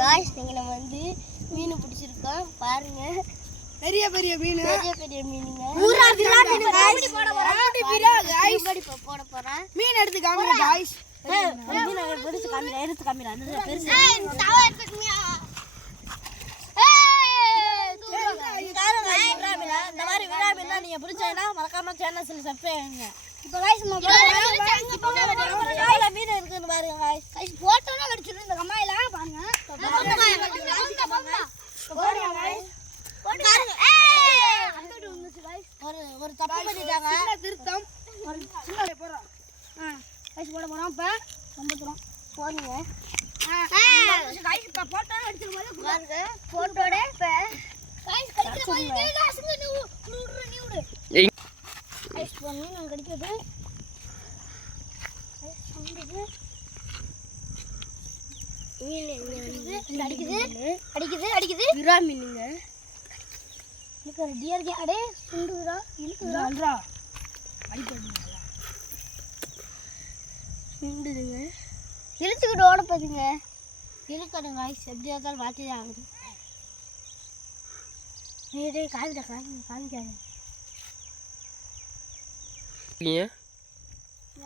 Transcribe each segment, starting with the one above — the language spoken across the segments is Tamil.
गाइस நீங்க நம்ம வந்து மீன் பிடிச்சிருக்கோம் பாருங்க பெரிய பெரிய மீனுங்க பூரா விரா மீன் गाइस போட போறோம் விரா गाइस போட போறோம் மீன் எடுத்து காமிங்க गाइस மீன் எடுத்து காமிடா அந்த பெருசு தவ எடுத்துமியா இந்த மாதிரி விரா மீன் நீங்க பிடிச்சீனா மறக்காம சேனல் சப்ஸ்கிரைப் பண்ணுங்க இப்போ गाइस நம்ம எவ்வளவு மீன் இருக்குன்னு பாருங்க गाइस போட்டோனா வெடிச்சிரும் இந்த கம்மாயில பாருங்க போடுங்க गाइस ஒரு தப்பு பண்ணிட்டாங்க சின்ன திருத்தம் ஒரு சின்ன போறோம் गाइस போட போறோம் இப்ப நம்பறோம் போடுங்க गाइस இப்ப போட்டோனா வெடிச்சிரும் பாருங்க போட்டோட இப்ப गाइस கடிக்கிற மாதிரி கையில அசங்க நீ விடு गाइस பண்ணி நான் கடிக்குது அடிக்குது விரா மீனுங்க இதுக்கு ரெடியா இருக்கே அடே சுண்டுடா இழுக்குடா அடிப்படுங்க சுண்டுதுங்க இழுத்துக்கிட்டு ஓட போகுதுங்க இழுக்கடுங்க गाइस எப்படி இருந்தாலும் வாட்டி தான் ஆகுது நீடே காமிக்காத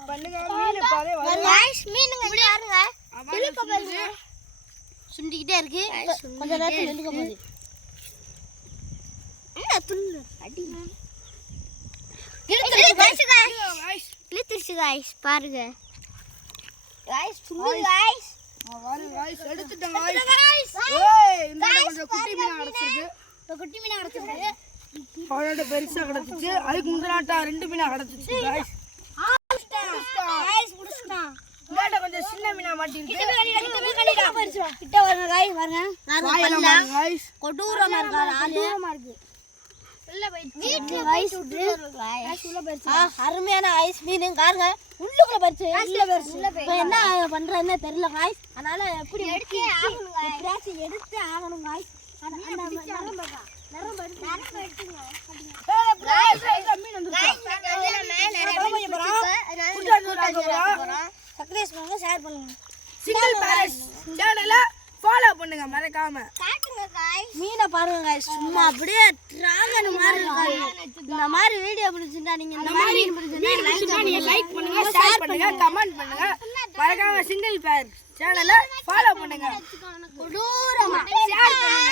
பண்ணுங்க மீன் பாரு गाइस மீனுங்க பாருங்க இழுக்க பாருங்க சுண்டிக்கிட்டே இருக்கு கொஞ்ச நேரத்துல இழுக்க போகுது என்ன துண்டு அடி இழுத்துருச்சு गाइस பாருங்க गाइस சுண்டு गाइस வாரு गाइस எடுத்துட்டேன் गाइस ஏய் இந்த கொஞ்சம் குட்டி மீன் அடச்சிருக்கு குட்டி மீன் அடச்சிருக்கு அவளோட பெருசா கடந்துச்சு அதுக்கு முன்னாடி ரெண்டு மீனா கடந்துச்சு गाइस गाइस புடிச்சனா இந்தாட கொஞ்சம் சின்ன மீனா மாட்டிருக்கு கிட்ட வரங்க गाइस வரங்க வாயில गाइस கொடூரமா இருக்கு ஆளூரமா இருக்கு உள்ள போய் வீட்ல गाइस गाइस உள்ள போயிடுச்சு அருமையான गाइस மீன் காருங்க உள்ளுக்குள்ள போயிடுச்சு இப்போ என்ன பண்றேன்னு தெரியல गाइस அதனால எப்படி எடுத்தே ஆகணும் गाइस எப்படியாச்சு எடுத்தே ஆகணும் गाइस அந்த நரம்பு எடுத்துங்க गाइस மீன் வந்துருச்சு சப்ஸ்கிரைப் பண்ணுங்க ஷேர் பண்ணுங்க சிங்கிள் பேரஸ் சேனலை ஃபாலோ பண்ணுங்க மறக்காம காட்டுங்க गाइस மீனை பாருங்க गाइस சும்மா அப்படியே டிராகன் மாதிரி இருக்கு இந்த மாதிரி வீடியோ பிடிச்சிருந்தா நீங்க இந்த மாதிரி நீங்க லைக் பண்ணுங்க ஷேர் பண்ணுங்க கமெண்ட் பண்ணுங்க மறக்காம சிங்கிள் பேரஸ் சேனலை ஃபாலோ பண்ணுங்க கொடூரமா ஷேர் பண்ணுங்க